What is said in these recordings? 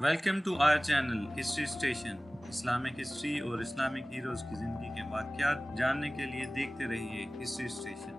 Welcome to our channel history station. Islamic history اور Islamic heroes کی زندگی کے واقعات جاننے کے لیے دیکھتے رہیے ہسٹری اسٹیشن۔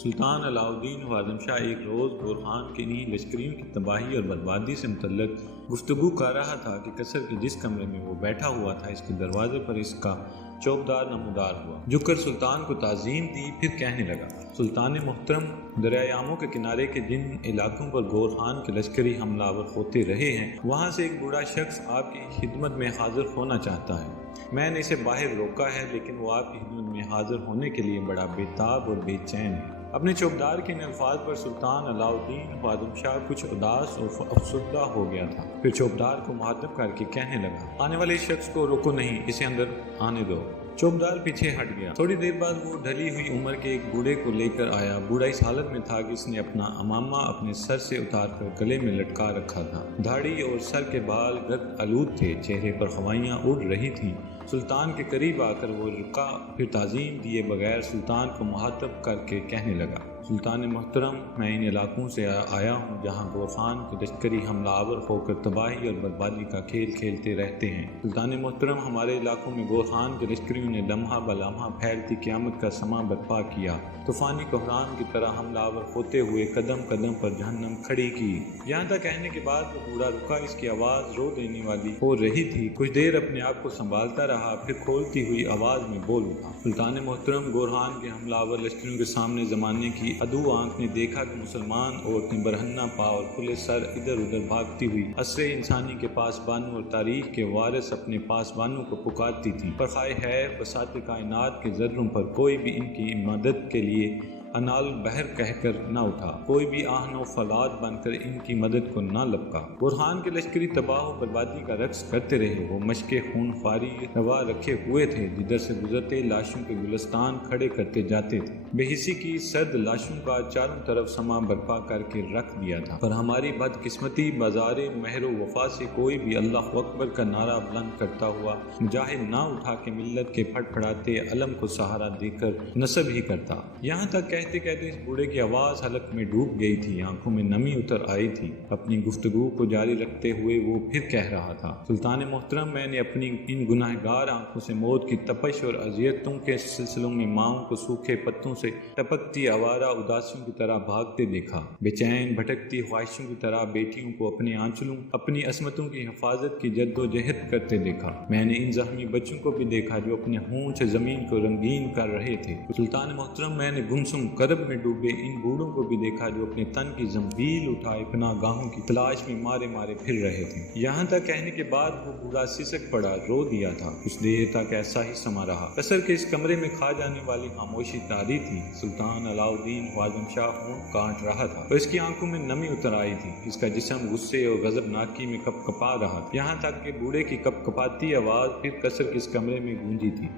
سلطان علاء الدین خوارزم شاہ ایک روز گورخان کے انہی لشکریوں کی تباہی اور بربادی سے متعلق گفتگو کر رہا تھا کہ قصر کے جس کمرے میں وہ بیٹھا ہوا تھا اس کے دروازے پر اس کا چوبدار نمودار ہوا، جھک کر سلطان کو تعظیم دی، پھر کہنے لگا: سلطان محترم، دریائے آمو کے کنارے کے جن علاقوں پر گورخان کے لشکری حملہ آور ہوتے رہے ہیں، وہاں سے ایک بوڑھا شخص آپ کی خدمت میں حاضر ہونا چاہتا ہے۔ میں نے اسے باہر روکا ہے، لیکن وہ آپ کی خدمت میں حاضر ہونے کے لیے بڑا بے تاب اور بے چین ہے۔ اپنے چوبدار کے ان الفاظ پر سلطان علاء الدین خوارزم شاہ کچھ اداس اور افسردہ ہو گیا تھا، پھر چوبدار کو مخاطب کر کے کہنے لگا: آنے والے شخص کو روکو نہیں، اسے اندر آنے دو۔ چوبدار پیچھے ہٹ گیا۔ تھوڑی دیر بعد وہ ڈھلی ہوئی عمر کے ایک بوڑھے کو لے کر آیا۔ بوڑھا اس حالت میں تھا کہ اس نے اپنا عمامہ اپنے سر سے اتار کر گلے میں لٹکا رکھا تھا۔ داڑھی اور سر کے بال گرد آلود تھے، چہرے پر ہوائیاں اڑ رہی تھیں۔ سلطان کے قریب آ کر وہ رکا، پھر تعظیم دیے بغیر سلطان کو مخاطب کر کے کہنے لگا: سلطان محترم، میں ان علاقوں سے آیا ہوں جہاں گورخان کے لشکری حملہ آور ہو کر تباہی اور بربادی کا کھیل کھیلتے رہتے ہیں۔ سلطان محترم، ہمارے علاقوں میں گورخان کے لشکریوں نے لمحہ بلمحہ پھیلتی قیامت کا سماں برپا کیا، طوفانی کوہرام کی طرح حملہ آور ہوتے ہوئے قدم قدم پر جہنم کھڑی کی۔ یہاں تک کہنے کے بعد وہ بوڑھا رکا، اس کی آواز رو دینے والی ہو رہی تھی۔ کچھ دیر اپنے آپ کو سنبھالتا رہا، پھر کھولتی ہوئی آواز میں بول اٹھا: سلطان محترم، گورخان کے حملہ آور لشکریوں کے سامنے زمانے کی عدو آنکھ نے دیکھا کہ مسلمان عورتیں برہنہ پا اور کھلے سر ادھر ادھر بھاگتی ہوئی عصر انسانی کے پاسبانوں اور تاریخ کے وارث اپنے پاسبانوں کو پکارتی تھیں، پر خواہ ہے بساط کائنات کے ذروں پر کوئی بھی ان کی مدد کے لیے انال بحر کہہ کر نہ اٹھا، کوئی بھی آہن و فولاد بن کر ان کی مدد کو نہ لپکا۔ گورخان کے لشکری تباہ و بربادی کا رقص کرتے رہے۔ وہ مشق خون خواری روا رکھے ہوئے تھے، جدھر سے گزرتے لاشوں کے گلستان کھڑے کرتے جاتے تھے۔ بے حسی کی سرد لاشوں کا چاروں طرف سما برپا کر کے رکھ دیا تھا، پر ہماری بدقسمتی بازار مہر و وفا سے کوئی بھی اللہ اکبر کا نعرہ بلند کرتا ہوا مجاہد نہ اٹھا کہ ملت کے پھٹ پھڑاتے علم کو سہارا دے کر نصب ہی کرتا۔ یہاں تک کہتے کہتے اس بوڑھے کی آواز حلق میں ڈوب گئی تھی، آنکھوں میں نمی اتر آئی تھی۔ اپنی گفتگو کو جاری رکھتے ہوئے وہ پھر کہہ رہا تھا: سلطان محترم، میں نے اپنی ان گناہگار آنکھوں سے موت کی تپش اور اذیتوں کے سلسلوں میں ماؤں کو سوکھے پتوں سے ٹپکتی آوارہ اداسیوں کی طرح بھاگتے دیکھا، بے چین بھٹکتی خواہشوں کی طرح بیٹیوں کو اپنے آنچلوں، اپنی عصمتوں کی حفاظت کی جد و جہد کرتے دیکھا۔ میں نے ان زخمی بچوں کو بھی دیکھا جو اپنے ہونٹ سے زمین کو رنگین کر رہے تھے۔ سلطان محترم، میں نے گمسم کرب میں ڈوبے ان بوڑھوں کو بھی دیکھا جو اپنے تن کی زنبیل اٹھائے پناہ گاہوں کی تلاش میں مارے مارے پھر رہے تھے۔ یہاں تک کہنے کے بعد وہ بوڑھا سسک پڑا، رو دیا تھا۔ کچھ دیر تک ایسا ہی سما رہا۔ قصر کے اس کمرے میں کھا جانے والی خاموشی طاری تھی۔ سلطان علاء الدین خوارزم شاہ ہونٹ کاٹ رہا تھا اور اس کی آنکھوں میں نمی اتر آئی تھی۔ اس کا جسم غصے اور غضبناکی میں کپ کپا رہا تھا، یہاں تک کہ بوڑھے کی کپ کپاتی آواز پھر قصر کے اس کمرے میں گونجی تھی۔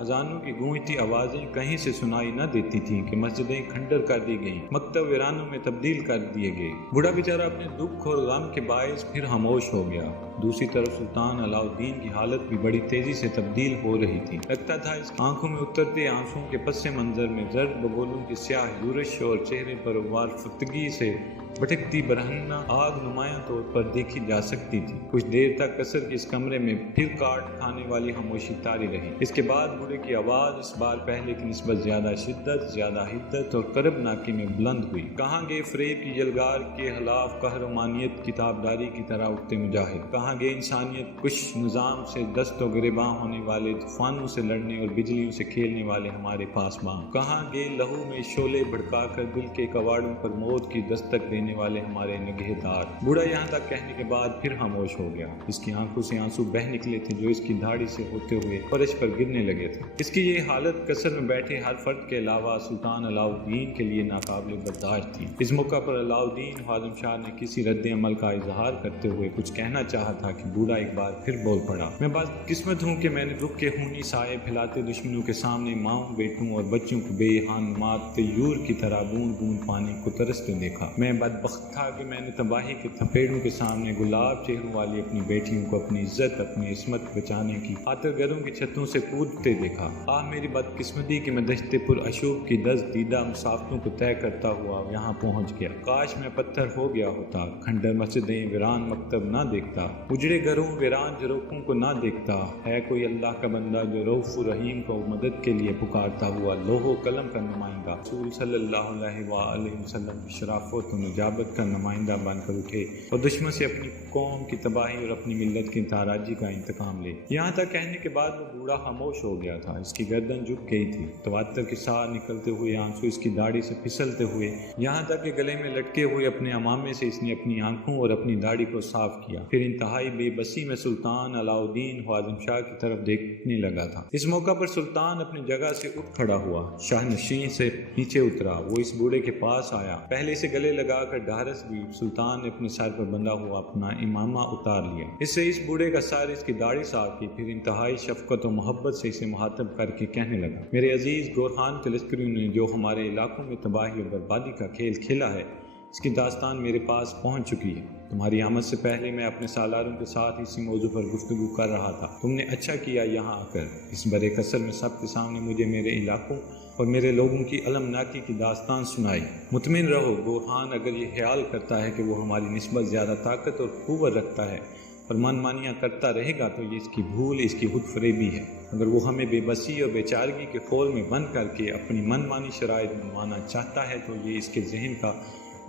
اذانوں کی گونجتی آوازیں کہیں سے سنائی نہ دیتی تھیں کہ مسجدیں کھنڈر کر دی گئیں، مکتب ویرانوں میں تبدیل کر دیے گئے۔ بوڑھا بیچارہ اپنے دکھ اور غم کے باعث پھر خاموش ہو گیا۔ دوسری طرف سلطان علاء الدین کی حالت بھی بڑی تیزی سے تبدیل ہو رہی تھی۔ لگتا تھا اس کی آنکھوں میں اترتے آنسوؤں کے پس منظر میں زرد بگولوں کی سیاہ یورش اور چہرے پر وارفتگی سے بھٹکتی برہنہ آگ نمایاں طور پر دیکھی جا سکتی تھی۔ کچھ دیر تک قصر کے اس کمرے میں پھر کاٹ کھانے والی خاموشی طاری رہی۔ اس کے بعد بوڑھے کی آواز اس بار پہلے کی نسبت زیادہ شدت، زیادہ حدت اور کرب ناکی میں بلند ہوئی: کہاں گئے فریب کی یلغار کے خلاف قہرمانیت کی تابداری کی طرح اٹھتے مجاہد؟ کہاں گئے انسانیت کش نظام سے دست و گریباں ہونے والے، طوفانوں سے لڑنے اور بجلیوں سے کھیلنے والے ہمارے پاسبان؟ کہاں گئے لہو میں شعلے بھڑکا کر دل کے کواڑوں پر موت کی دستک دینے والے ہمارے نگہدار؟ بوڑھا یہاں تک کہنے کے بعد پھر خاموش ہو گیا۔ اس کی آنکھوں سے آنسو بہہ نکلے تھے جو اس کی داڑھی سے ہوتے ہوئے فرش پر گرنے لگے تھے۔ اس کی یہ حالت قصر میں بیٹھے ہر فرد کے علاوہ سلطان علاء الدین کے لیے ناقابل برداشت تھی۔ اس موقع پر علاء الدین خوارزم شاہ نے کسی رد عمل کا اظہار کرتے ہوئے کچھ کہنا چاہا تھا کہ بوڑھا ایک بار پھر بول پڑا: میں بدقسمت ہوں کہ میں نے دکھ کے خونی سائے پھیلاتے دشمنوں کے سامنے ماؤں، بیٹوں اور بچوں کو بے حان مات طیور کی طرح بوند بوند پانی کو ترستے دیکھا۔ میں بدبخت تھا کہ میں نے تباہی کے تھپیڑوں کے سامنے گلاب چہروں والی اپنی بیٹیوں کو اپنی عزت، اپنی عصمت بچانے کی خاطر گھروں کی چھتوں سے کودتے دیکھا۔ میری بدقسمتی کہ میں دشت پر اشوب کی دز دیدہ مسافتوں کو طے کرتا ہوا یہاں پہنچ گیا۔ کاش میں پتھر ہو گیا ہوتا، کھنڈر مسجدیں، ویران مکتب نہ دیکھتا، اجڑے گھروں، ویران جھروکوں کو نہ دیکھتا۔ ہے کوئی اللہ کا بندہ جو رؤوف رحیم کو مدد کے لیے پکارتا ہوا لوح و قلم کا نمائندہ رسول صلی اللہ علیہ وآلہ وسلم کی شرافت و نجابت کا نمائندہ بن کر اٹھے اور دشمن سے اپنی قوم کی تباہی اور اپنی ملت کی تاراجی کا انتقام لے۔ یہاں تک کہنے کے بعد وہ بوڑھا خاموش ہو گیا تھا، اس کی گردن جھک گئی تھی، تواتر کی سا نکلتے ہوئے آنسو اس کی داڑھی سے پھسلتے ہوئے، یہاں تک کہ گلے میں لٹکے ہوئے اپنے عمامے سے اس نے اپنی آنکھوں اور اپنی داڑھی کو صاف کیا، پھر انتہائی بے بسی میں سلطان علاؤالدین خوارزم شاہ کی طرف دیکھنے لگا تھا۔ اس موقع پر سلطان اپنی جگہ سے اٹھ کھڑا ہوا، شاہ نشین سے پیچھے اترا، وہ اس بوڑھے کے پاس آیا، پہلے سے گلے لگا کر ڈھارس دی۔ سلطان نے اپنے سر پر بندھا ہوا اپنا امامہ اتار لیا، اس سے اس بوڑھے کا سر، اس کی داڑھی صاف کی، پھر انتہائی شفقت و محبت سے اسے مخاطب کر کے کہنے لگا، میرے عزیز گورخان کے لشکریوں نے جو ہمارے علاقوں میں تباہی اور بربادی کا کھیل کھیلا ہے، اس کی داستان میرے پاس پہنچ چکی ہے۔ تمہاری آمد سے پہلے میں اپنے سالاروں کے ساتھ اسی موضوع پر گفتگو کر رہا تھا۔ تم نے اچھا کیا یہاں آ کر، اس برے قصر میں سب کے سامنے مجھے میرے علاقوں اور میرے لوگوں کی المناکی کی داستان سنائی۔ مطمئن رہو، گورخان اگر یہ خیال کرتا ہے کہ وہ ہماری نسبت زیادہ طاقت اور قوت رکھتا ہے اور من مانیاں کرتا رہے گا تو یہ اس کی بھول، اس کی خود فریبی ہے۔ اگر وہ ہمیں بے بسی اور بے چارگی کے خول میں بند کر کے اپنی من مانی شرائط منوانا چاہتا ہے تو یہ اس کے ذہن کا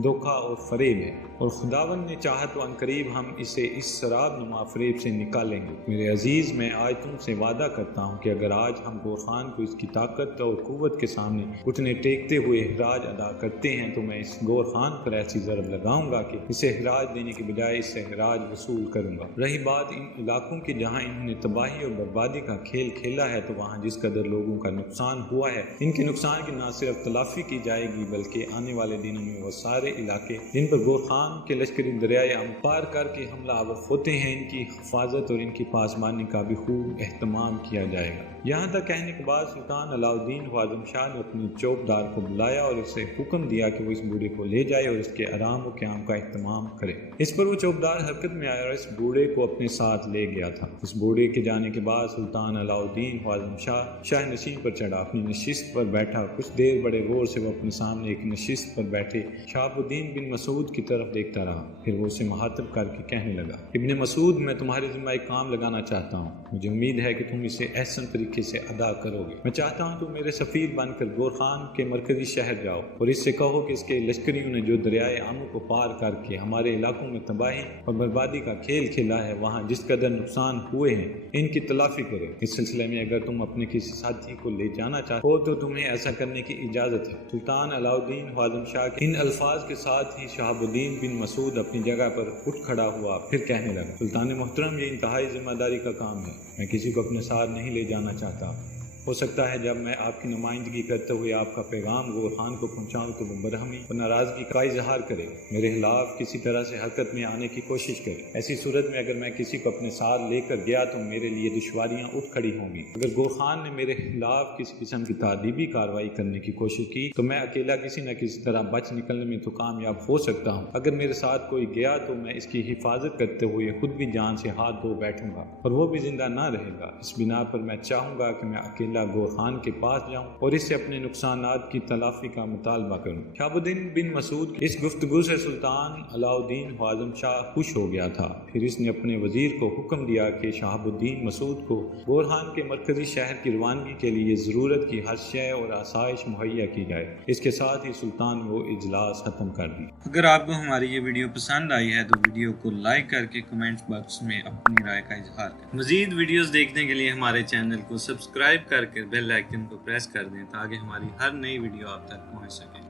دھوکہ اور فریب ہے، اور خداوند نے چاہا تو عنقریب ہم اسے اس سراب نما فریب سے نکالیں گے۔ میرے عزیز، میں آج تم سے وعدہ کرتا ہوں کہ اگر آج ہم گورخان کو اس کی طاقت اور قوت کے سامنے گھٹنے ٹیکتے ہوئے اخراج ادا کرتے ہیں تو میں اس گورخان پر ایسی ضرب لگاؤں گا کہ اسے اخراج دینے کے بجائے اس سے اخراج وصول کروں گا۔ رہی بات ان علاقوں کی جہاں انہوں نے تباہی اور بربادی کا کھیل کھیلا ہے، تو وہاں جس قدر لوگوں کا نقصان ہوا ہے، ان کے نقصان کی نہ صرف تلافی کی جائے گی بلکہ آنے والے دنوں میں وہ سارے علاقے جن پر گورخان کے لشکری دریائے ام پار کر کے حملہ آور ہوتے ہیں، ان کی حفاظت اور ان کی پاسبانی کا بھی خوب اہتمام کیا جائے گا۔ یہاں تک کہنے کے بعد سلطان علاؤالدین خوارزم شاہ نے اپنے چوکیدار کو بلایا اور اسے حکم دیا کہ وہ اس بوڑھے کو لے جائے اور اس کے آرام و قیام کا اہتمام کرے۔ اس پر وہ چوکیدار حرکت میں آیا اور اس بوڑھے کو اپنے ساتھ لے گیا تھا۔ اس بوڑھے کے جانے کے بعد سلطان علاؤالدین خوارزم شاہ شاہ نشین پر چڑھا، اپنی نشست پر بیٹھا۔ کچھ دیر بڑے غور سے وہ اپنے سامنے ایک نشست پر بیٹھے شہاب الدین بن مسعود کی طرف دیکھتا رہا، پھر وہ اسے مخاطب کر کے کہنے لگا، ابن مسعود، میں تمہارے ذمہ ایک کام لگانا چاہتا ہوں، مجھے امید ہے کہ تم اسے احسن طریقے سے ادا کرو گے۔ میں چاہتا ہوں تم میرے سفیر بن کر گورخان کے مرکزی شہر جاؤ اور اس سے کہو کہ اس کے لشکریوں نے جو دریائے آمو کو پار کر کے ہمارے علاقوں میں تباہی اور بربادی کا کھیل کھیلا ہے، وہاں جس قدر نقصان ہوئے ہیں ان کی تلافی کرے۔ اس سلسلے میں اگر تم اپنے کسی ساتھی کو لے جانا چاہتے ہو تو تمہیں ایسا کرنے کی اجازت ہے۔ سلطان علاؤالدین خوارزم شاہ کے ان الفاظ کے ساتھ ہی شہاب الدین بن مسعود اپنی جگہ پر اٹھ کھڑا ہوا، پھر کہنے لگا، سلطان محترم، یہ انتہائی ذمہ داری کا کام ہے، میں کسی کو اپنے ساتھ نہیں لے جانا چاہتا۔ ہو سکتا ہے جب میں آپ کی نمائندگی کرتے ہوئے آپ کا پیغام گورخان کو پہنچاؤں تو وہ برہمی اور ناراضگی کا اظہار کرے، میرے خلاف کسی طرح سے حرکت میں آنے کی کوشش کرے۔ ایسی صورت میں اگر میں کسی کو اپنے ساتھ لے کر گیا تو میرے لیے دشواریاں اٹھ کھڑی ہوں گی۔ اگر گورخان نے میرے خلاف کسی قسم کی تعدیبی کارروائی کرنے کی کوشش کی تو میں اکیلا کسی نہ کسی طرح بچ نکلنے میں تو کامیاب ہو سکتا ہوں، اگر میرے ساتھ کوئی گیا تو میں اس کی حفاظت کرتے ہوئے خود بھی جان سے ہاتھ دھو بیٹھوں گا اور وہ بھی زندہ نہ رہے گا۔ اس بنا پر میں چاہوں گا کہ میں اکیلا گورخان کے پاس جاؤں اور اس سے اپنے نقصانات کی تلافی کا مطالبہ کروں۔ شہاب الدین بن مسعود کی اس گفتگو سے سلطان علاؤالدین خوارزم شاہ خوش ہو گیا تھا، پھر اس نے اپنے وزیر کو حکم دیا کہ شہاب الدین مسعود کو گورخان کے مرکزی شہر کی روانگی کے لیے ضرورت کی ہر شے اور آسائش مہیا کی جائے۔ اس کے ساتھ ہی سلطان نے وہ اجلاس ختم کر دی۔ اگر آپ کو ہماری یہ ویڈیو پسند آئی ہے تو ویڈیو کو لائک کر کے کمنٹ باکس میں اپنی رائے کا اظہار کریں۔ مزید ویڈیوز دیکھنے کے لیے ہمارے چینل کو سبسکرائب کر کے بیل آئیکن کو پریس کر دیں تاکہ ہماری ہر نئی ویڈیو آپ تک پہنچ سکے۔